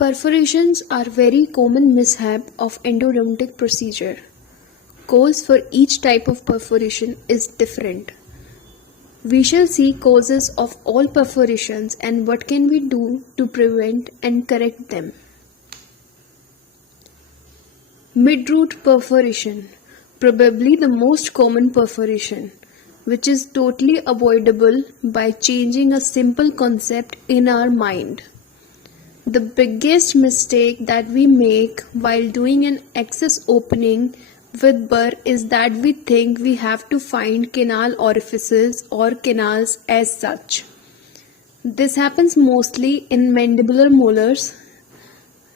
Perforations are very common mishap of endodontic procedure. Cause for each type of perforation is different. We shall see causes of all perforations and what can we do to prevent and correct them. Midroot perforation, probably the most common perforation, which is totally avoidable by changing a simple concept in our mind. The biggest mistake that we make while doing an access opening with burr is that we think we have to find canal orifices or canals as such. This happens mostly in mandibular molars.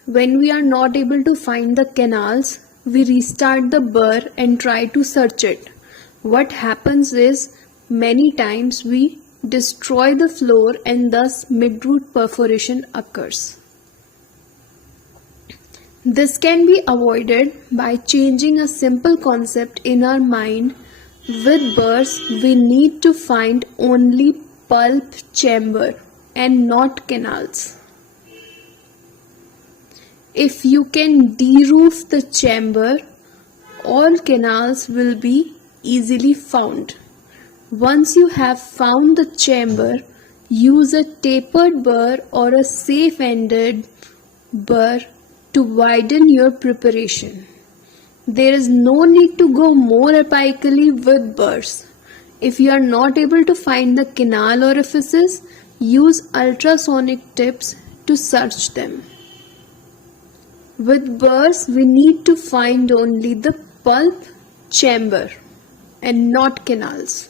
When we are not able to find the canals, we restart the burr and try to search it. What happens is many times we destroy the floor and thus midroot perforation occurs. This can be avoided by changing a simple concept in our mind. With burrs, we need to find only pulp chamber and not canals. If you can de-roof the chamber, all canals will be easily found. Once you have found the chamber, use a tapered burr or a safe-ended burr to widen your preparation. There is no need to go more apically with burrs. If you are not able to find the canal orifices, use ultrasonic tips to search them. With burrs, we need to find only the pulp chamber and not canals.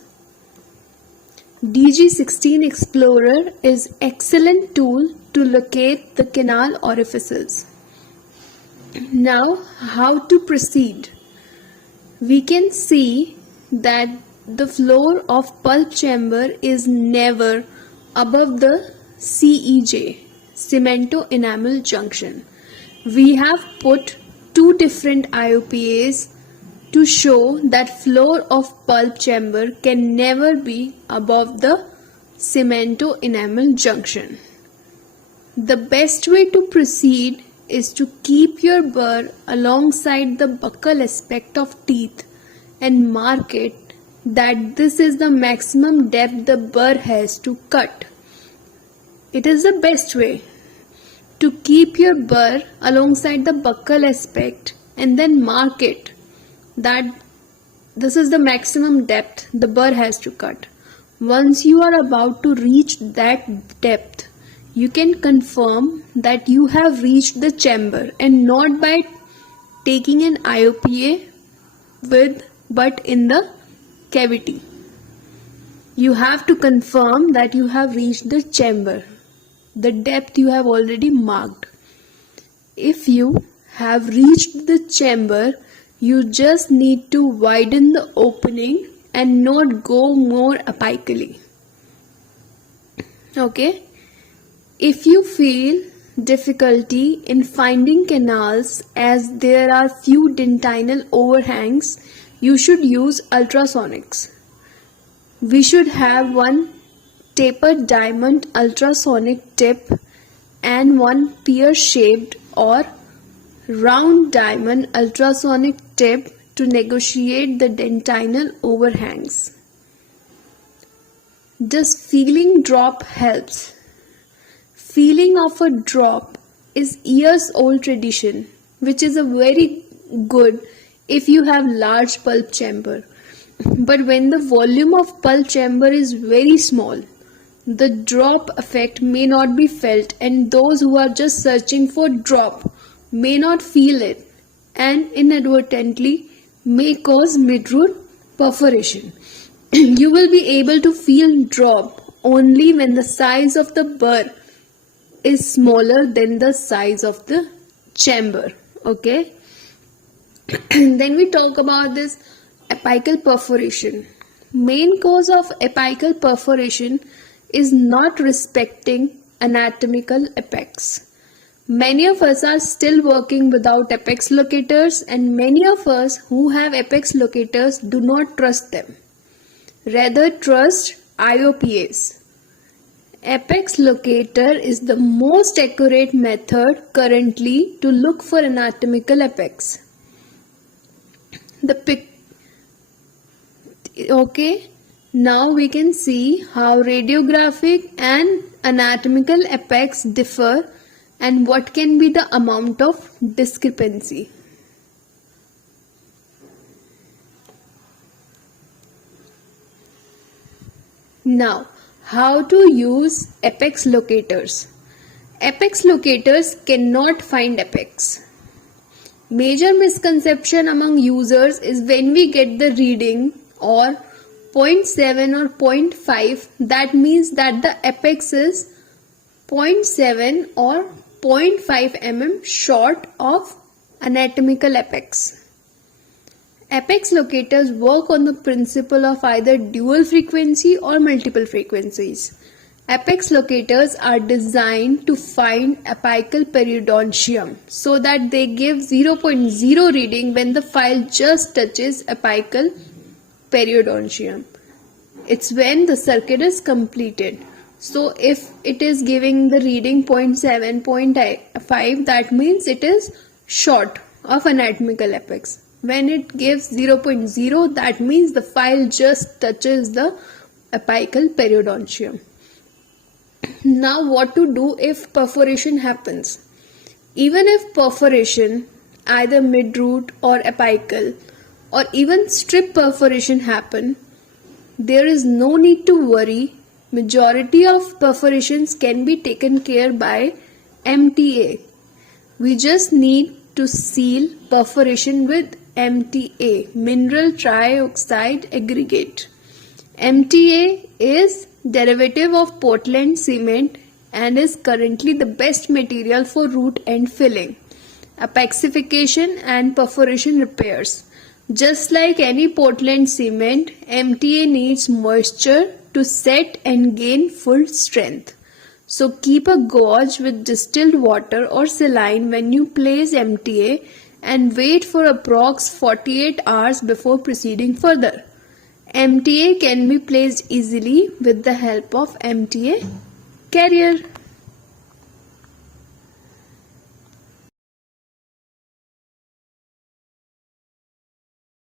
DG16 Explorer is an excellent tool to locate the canal orifices. Now, how to proceed? We can see that the floor of pulp chamber is never above the CEJ, cemento enamel junction. We have put two different IOPAs to show that floor of pulp chamber can never be above the cemento enamel junction. The best way to proceed is to keep your burr alongside the buccal aspect of teeth and mark it that this is the maximum depth the burr has to cut. It is the best way to keep your burr alongside the buccal aspect and then mark it that this is the maximum depth the burr has to cut. Once you are about to reach that depth, you can confirm that you have reached the chamber and not by taking an IOPA but in the cavity. You have to confirm that you have reached the chamber. The depth you have already marked. If you have reached the chamber, you just need to widen the opening and not go more apically. Okay? If you feel difficulty in finding canals as there are few dentinal overhangs, you should use ultrasonics. We should have one tapered diamond ultrasonic tip and one pear-shaped or round diamond ultrasonic tip to negotiate the dentinal overhangs. Does feeling drop helps? Feeling of a drop is years old tradition, which is a very good if you have large pulp chamber. But when the volume of pulp chamber is very small, the drop effect may not be felt and those who are just searching for drop may not feel it and inadvertently may cause midroot perforation. You will be able to feel drop only when the size of the burr is smaller than the size of the chamber. Okay. Then we talk about this apical perforation. Main cause of apical perforation is not respecting anatomical apex. Many of us are still working without apex locators and many of us who have apex locators do not trust them. Rather trust IOPAs. Apex locator is the most accurate method currently to look for anatomical apex. Okay, now we can see how radiographic and anatomical apex differ and what can be the amount of discrepancy. Now, how to use apex locators. Apex locators cannot find apex. Major misconception among users is when we get the reading or 0.7 or 0.5, that means that the apex is 0.7 or 0.5 mm short of anatomical apex. Apex locators work on the principle of either dual frequency or multiple frequencies. Apex locators are designed to find apical periodontium so that they give 0.0 reading when the file just touches apical periodontium. It's when the circuit is completed. So if it is giving the reading 0.7, 0.5, that means it is short of anatomical apex. When it gives 0.0, that means the file just touches the apical periodontium. Now what to do if perforation happens? Even if perforation, either midroot or apical or even strip perforation happen, there is no need to worry. Majority of perforations can be taken care by MTA. We just need to seal perforation with MTA, mineral trioxide aggregate. MTA is derivative of Portland cement and is currently the best material for root end filling, apexification and perforation repairs. Just like any Portland cement, MTA needs moisture to set and gain full strength. So keep a gauge with distilled water or saline when you place MTA and wait for approx 48 hours before proceeding further. MTA can be placed easily with the help of MTA carrier.